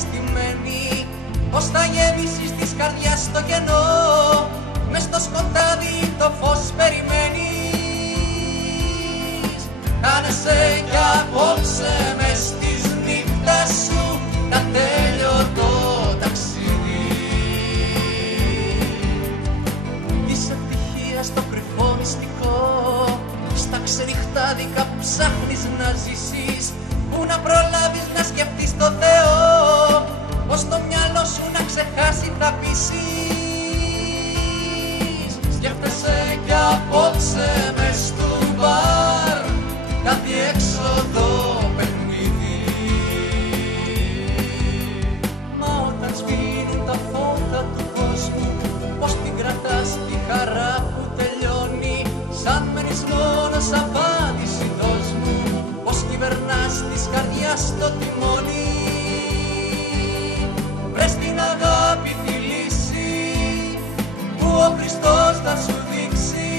στημένη, πως θα γεμίσεις της καρδιάς το κενό, μες στο σκοτάδι το φως περιμένεις. Κάνεσαι κι απόψε μες της νύχτας σου τα τέλειωτο ταξίδι. Της ευτυχίας το κρυφό μυστικό, στα ξενυχτάδικα που ψάχνεις να ζήσεις, που να προλάβεις να σκεφτείς το Θεό, πως το μυαλό σου να ξεχάσει θα πείσεις. Σκέφτεσαι κι απόψε μες στο μπαρ κάτι έξοδο παιχνίδι. Μα όταν σβήνουν τα φώτα του κόσμου, πως την κρατάς τη χαρά που τελειώνει, σαν μένεις μόνος απάντηση δώσ' μου, πως κυβερνάς της καρδιάς το τιμόνι. Βρες την αγάπη τη λύση που ο Χριστός θα σου δείξει,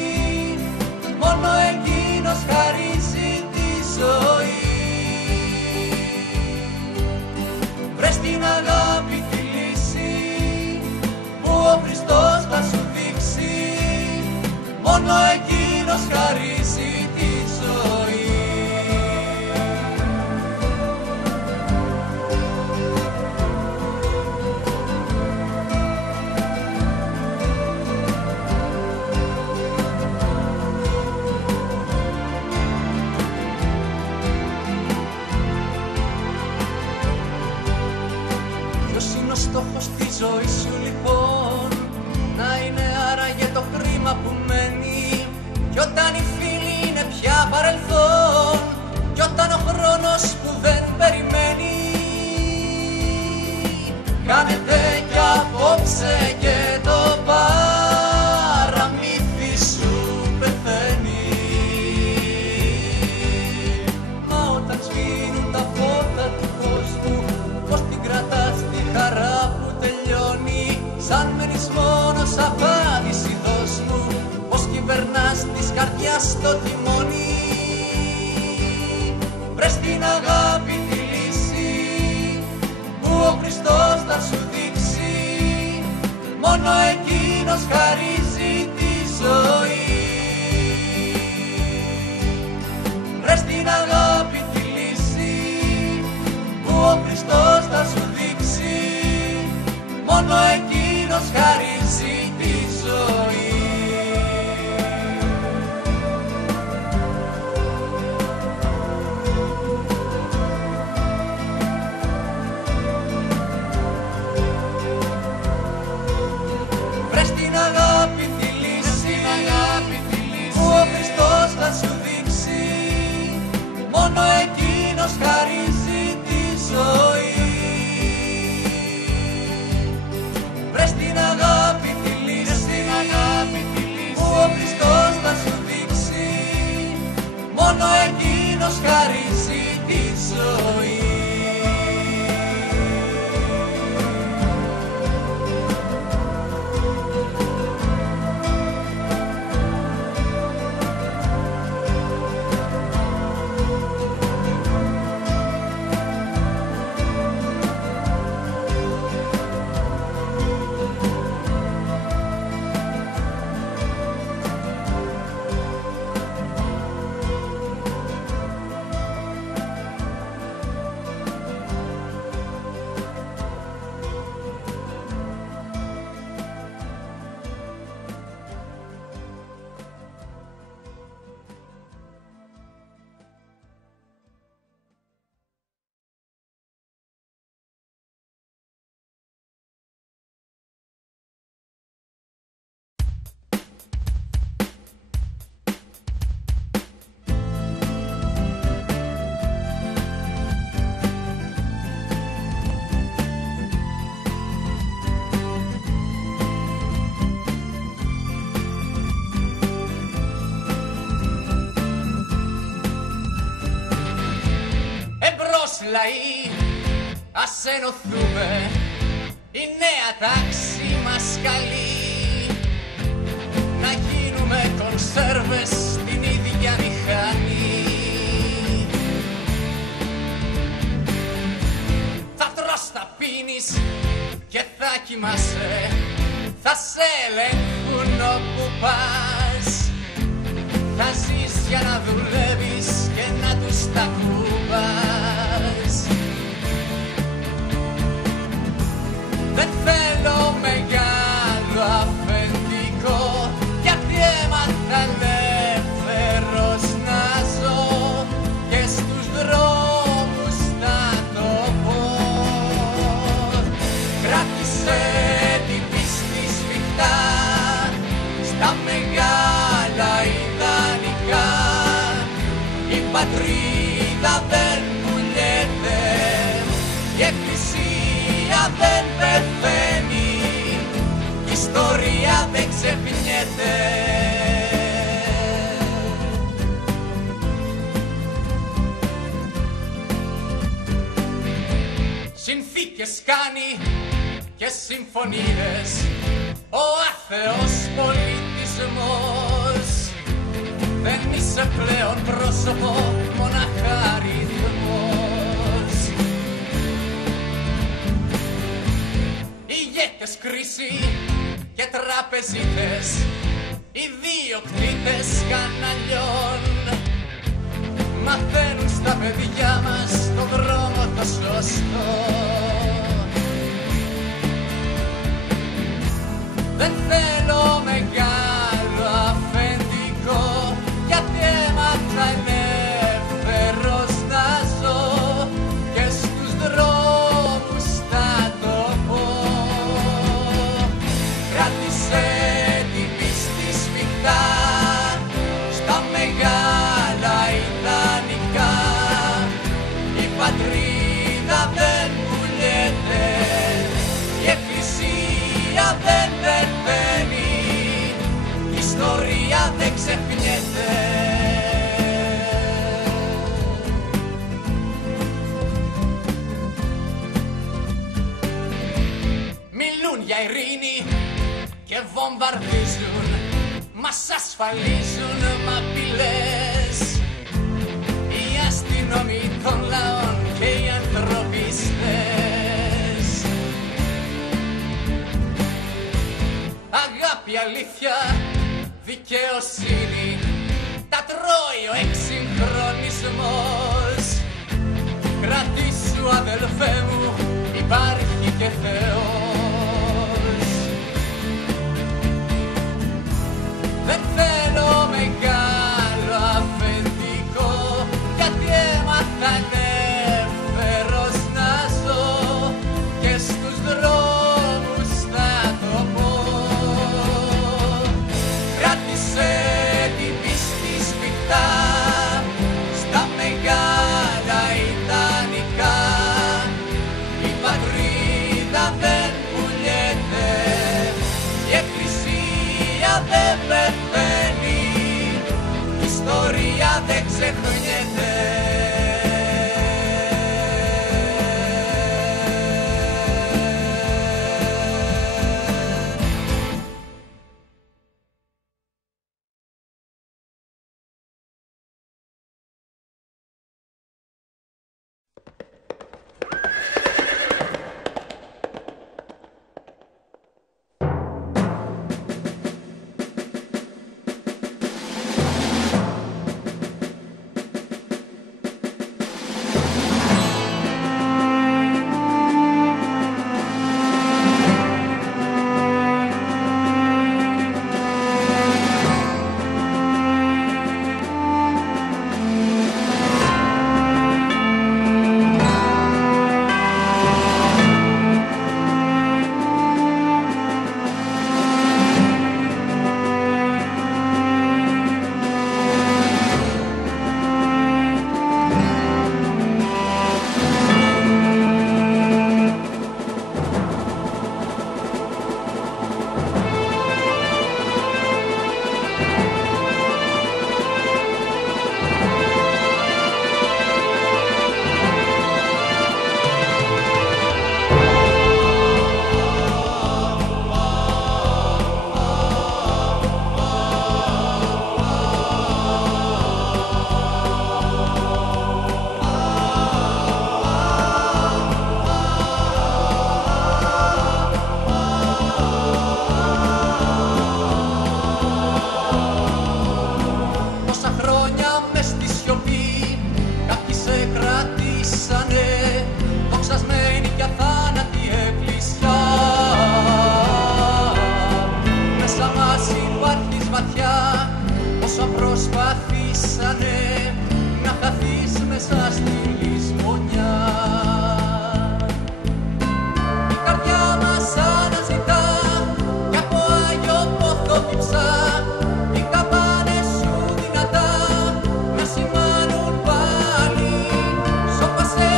μόνο εκείνος χαρίζει τη ζωή. Βρες την αγάπη τη λύση που ο Χριστός θα σου δείξει, μόνο εκείνος χαρίζει τη ζωή. Στόχος της ζωής σου λοιπόν να είναι άραγε το χρήμα που μένει, κι όταν οι φίλοι είναι πια παρελθόν, κι όταν ο χρόνος που δεν περιμένει, κάνετε κι απόψε και το παραμύθι σου πεθαίνει. Μα όταν σβήνουν τα φώτα του κόσμου, πως την κρατάς τη χαρά που τελειώνει, σαν μένεις μόνος απάντηση δώσ' μου, πως κυβερνάς της καρδιάς το τιμόνι. Βρες την αγάπη τη λύση που ο Χριστός θα σου δείξει, μόνο εκείνος χαρίζει τη ζωή. Βρες την αγάπη τη λύση που ο Χριστός θα σου δείξει, μόνο εκείνος χαρίζει τη ζωή. Βρες την αγάπη τη λύση που ο Χριστός θα σου δείξει, μόνο εκείνος χαρίζει τη ζωή. Βρες την αγάπη τη λύση που ο Χριστός θα σου δείξει, μόνο εκείνος χαρίζει τη ζωή. Λαοί, ας ενωθούμε, η νέα τάξη μας καλεί, να γίνουμε κονσέρβες στην ίδια μηχανή. Θα τρως τα πι κοιμάσαι, θα σε ελέγχουν όπου πας. Θα ζεις για να δουλεύεις και να τους τα κουμπάς. Δεν θέλω μεγάλο αφεντικό, γιατί έμαθα ελεύθερος να ζω και στους δρόμους να το πω. Κράτησε την πίστη σφιχτά στα μεγάλα ιδανικά. Η πατρίδα δεν πουλιέται, η εκκλησία δεν πεθαίνει, η ιστορία δεν ξεχνιέται. Συνθήκες κάνει και συμφωνίες ο άθεος πολιτισμός. Δεν είσαι πλέον πρόσωπο, μονάχα αριθμός. Ηγέτες κρίση και τραπεζίτες, ιδιοκτήτες καναλιών, μαθαίνουν στα παιδιά μας τον δρόμο το σωστό. Δεν θέλω μεγάλο αφεντικό, γιατί έμαθα ελεύθερος να ζω και στους δρόμους θα το πω. Κράτησε την πίστη σφιχτά στα μεγάλα ιδανικά. Η πατρίδα δεν πουλιέται, η εκκλησία δεν πεθαίνει, η ιστορία δεν ξεχνιέται. Μιλούν για ειρήνη και βομβαρδίζουν, μας ασφαλίζουν με απειλές. Οι αστυνομοί των λαών και οι ανθρωπιστές. Αγάπη, αλήθεια, δικαιοσύνη, τα τρώει ο εξυγχρονισμός. Κρατήσου αδελφέ μου, υπάρχει και Θεός. Δεν θέλω μεγάλο αφεντικό, γιατί έμαθα ελεύθερος να ζω και στους δρόμους θα το πω. Κράτησε την πίστη σφιχτά στα μεγάλα αφήσανε δοξασμένη κι αθάνατη εκκλησιά. Μέσα μας υπάρχεις βαθιά, όσα προσπαθήσανε να χαθείς μέσα στη λησμονιά. Η καρδιά μας αναζητά κι από Άγιο πόθο διψά, οι καμπάνες σου δυνατά να σημάνουν πάλι. Σώπασε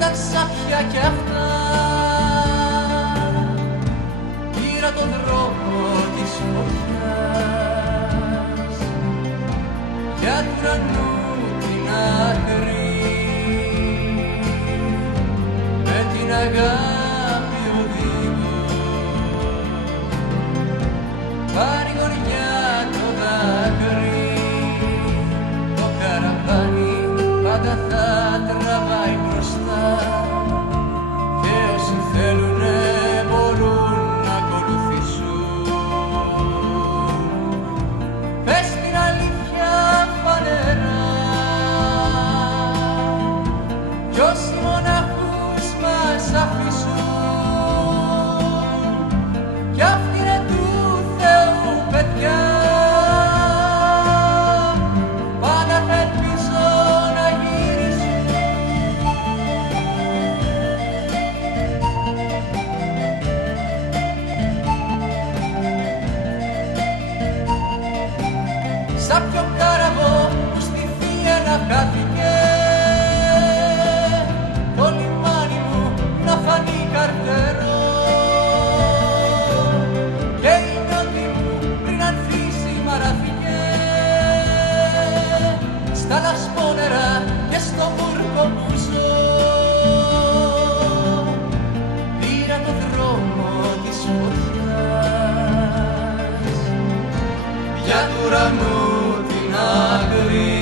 τα ξάπια κι αυτά. Πήρα τον δρόμο της φωτιάς, για του ουρανού την άκρη, με την αγάπη οδηγώ. Παρηγοριά το δάκρυ, το καραβάνι πάντα θα τραβάει μπροστά, και όσοι θέλουνε μπορούν να ακολουθήσουν. Πες την αλήθεια φανερά, κι όσοι μοναχούς μας αφήσουν, κι αυτοί είναι του Θεού παιδιά. Πάντα θα ελπίζω να γυρίσουν. Σαν πιο κάραβο που στη Θήενα χάθηκε, το λιμάνι μου να φανεί καρτερό, και η νιώτη μου πριν ανθίσει μαραθήκε, στα λασπόνερα και στο βούρκο που ζω. Πήρα το δρόμο της φωτιάς, για του ουρανού την άκρη,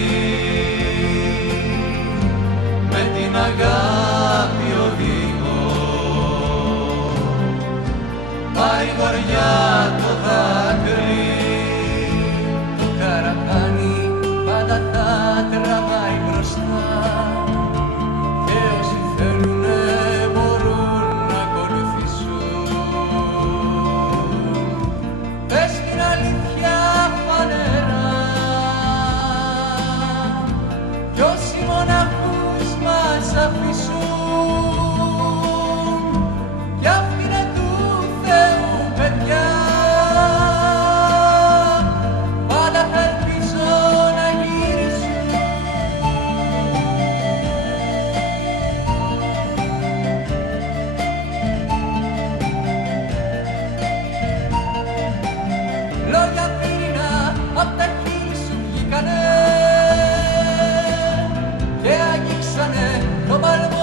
με την αγάπη οδηγώ. Παρηγοριά το δάκρυ, το καραβάνι πάντα θα τραβάει μπροστά, και όσοι θέλουνε μπορούν να ακολουθήσουν. Πες την αλήθεια φανερά, κι όσοι μοναχούς μας αφήσουν, κι αυτοί είναι του Θεού παιδιά. Πάντα θα ελπίζω να γυρίσουν. Λόγια πύρινα απ' τα χείλη σου βγήκανε, και αγγίξανε το παλμό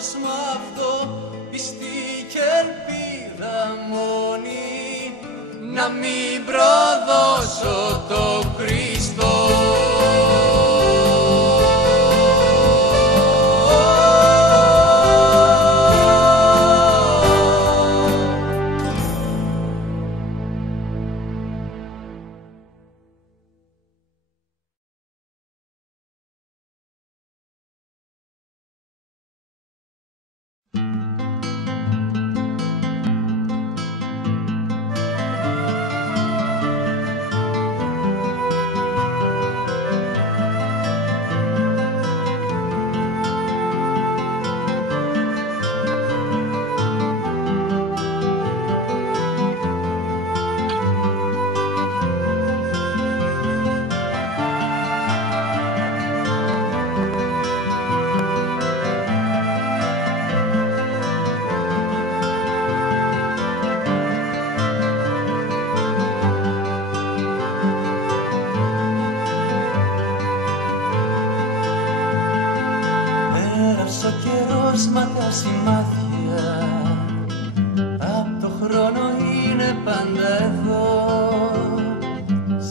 κόσμο αυτό, πιστή και ελπίδα μόνη, να μην προδώσω το Χριστό. Μα τα σημάδια απ' το χρόνο είναι πάντα εδώ.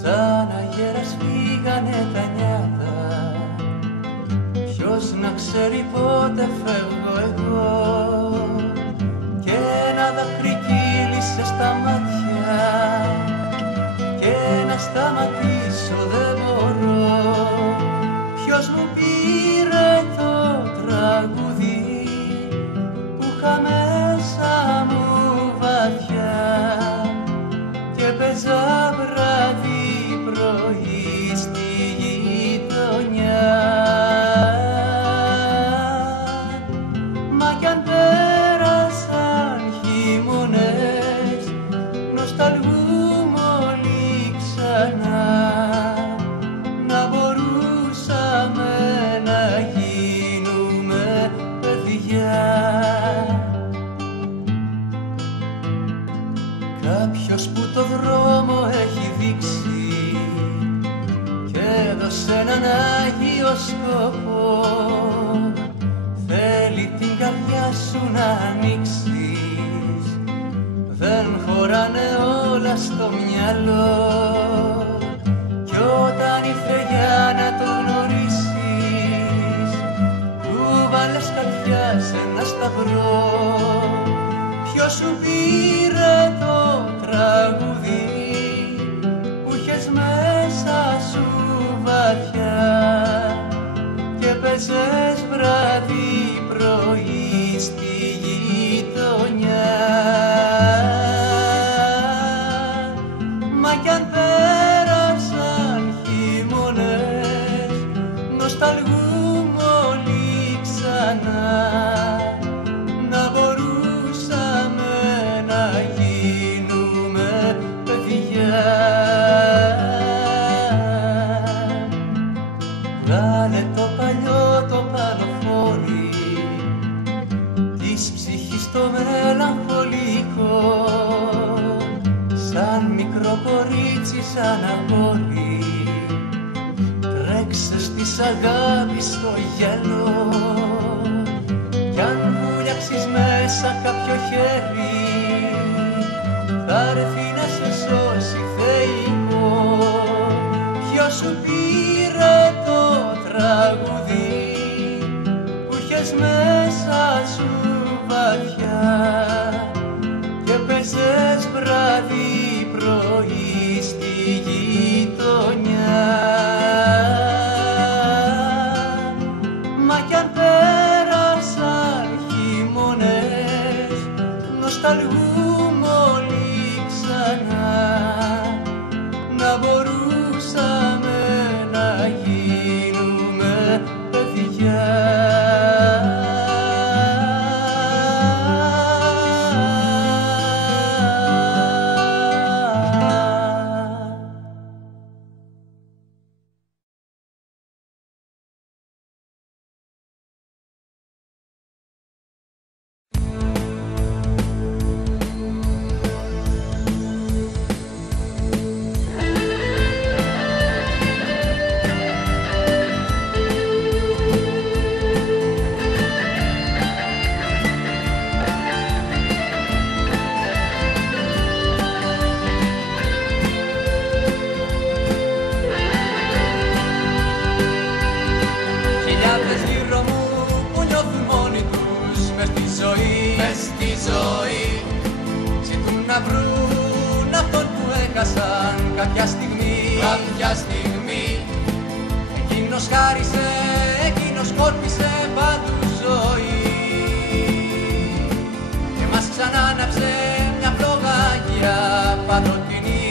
Σαν αγέρας φύγανε τα νιάτα, ποιος να ξέρει πότε φεύγω εγώ. Και ένα δάκρυ κύλησε στα μάτια και να σταματήσω δεν μπορώ. Ποιος μου πήρε το τραγούδι που είχα μέσα μου βαθιά και παίζα βράδυ πρωί στη γειτονιά. Μα κι αν πέρασαν χειμώνες, νοσταλγούμε όλοι ξανά. Να μπορούσαμε να γίνουμε παιδιά. Κάποιος που το δρόμο έχει δείξει και έδωσε έναν Άγιο σκοπό, θέλει την καρδιά σου να ανοίξεις, δεν χωράνε όλα στο μυαλό. Κι όταν ήρθε για να το γνωρίσεις, του βάλες καρδιά σε ένα σταυρό. Ποιος σου πήρε το τραγούδι που είχες μέσα σου βαθιά και παίζες βράδυ πρωί στη γειτονιά. Μα κι αν πέρασαν χειμώνες, νοσταλγούμε όλοι ξανά. Να μπορούσαμε να γίνουμε παιδιά. Βγάλε το παλιό το πανοφόρι της ψυχής το μελαγχολικό, σαν μικρό κορίτσι, σαν αγόρι, τρέξε στις αγάπης στο γυαλό. Κι αν βουλιάξεις μέσα κάποιο χέρι, θα έρθει να σε σώσει Θεϊκό. Ποιος σου πήρε το τραγούδι που είχες μέσα σου βαθιά και παίζες βράδυ πρωί στη γειτονιά. Μα κι αν πέρασαν χειμώνες, νοσταλγούμε όλοι ξανά. Να μπορούσαμε να γίνουμε παιδιά. κάποια στιγμή εκείνος χάρισε, εκείνος σκόρπισε παντού ζωή και μας ξανάναψε μια φλόγα παντοτινή.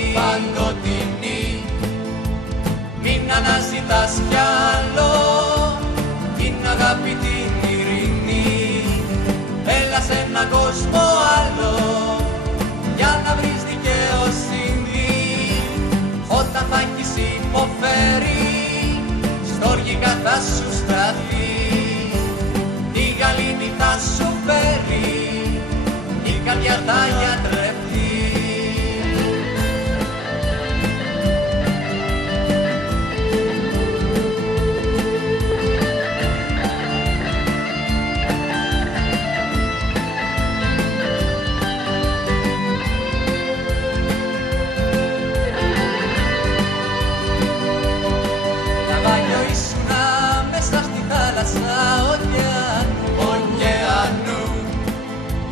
Μην αναζητάς κι άλλο την αγάπη την ειρήνη, έλα σε έναν κόσμο άλλο για να βρεις δικαιοσύνη. Όταν θα έχεις υποφέρει, στοργικά θα σου σταθεί, τη γαλήνη θα σου φέρει, η καρδιά θα γιατρευτεί.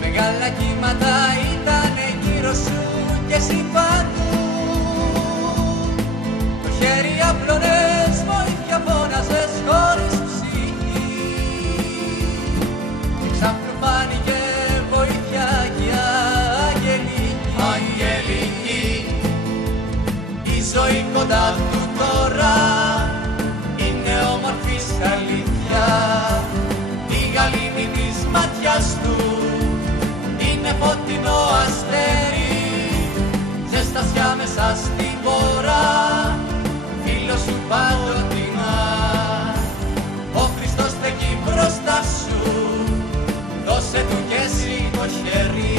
Μεγάλα κύματα ήτανε γύρω σου και εσύ παντού. Το χέρι απλώνες, βοήθεια φώναζες χωρίς ψυχή. Εξάπλου φάνηκε βοήθεια και αγγελική. Η ζωή κοντά του τώρα είναι όμορφη αλήθεια. Η γαλήνη της ματιάς του είναι φωτεινό αστέρι, ζεστασιά μέσα στην πόρα, φίλος σου παντοτινά. Ο Χριστός στεκεί μπροστά σου, δώσε του κι εσύ το χέρι.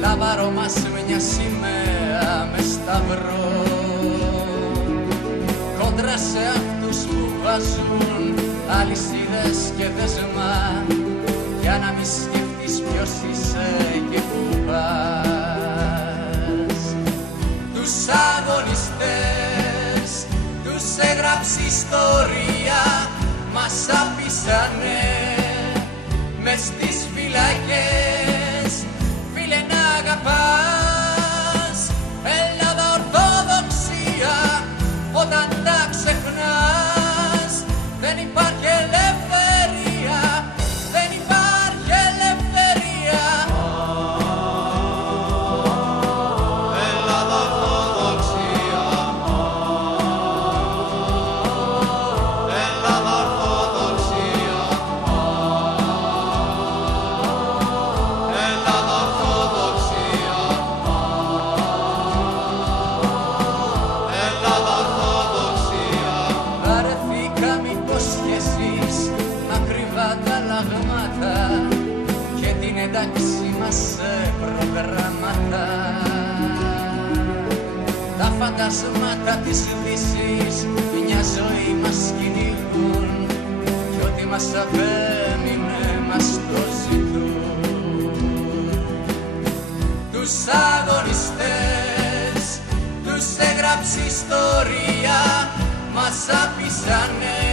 λάβαρο μας μια σημαία με σταυρό, κόντρα σε αυτούς που βάζουν αλυσίδες και δεσμά, για να μη σκεφτείς ποιος είσαι και που πας. Τους αγωνιστές τους έγραψε ιστορία, μας άφησανε μες στις φυλακές. Φίλε να αγαπάς, Ελλάδα Ορθοδοξία, όταν τα ξεχνάς δεν υπάρχει ελευθερία, δεν υπάρχει ελευθερία. Ελλάδα Ορθοδοξία, Ελλάδα Ορθοδοξία. μας σε προγράμματα. Τα φαντασμάτα της Δύσης μια ζωή μας κυνηγούν κι ό,τι μας απέμεινε μας το ζητούν. Τους αγωνιστές τους έγραψε ιστορία, μας άφησανε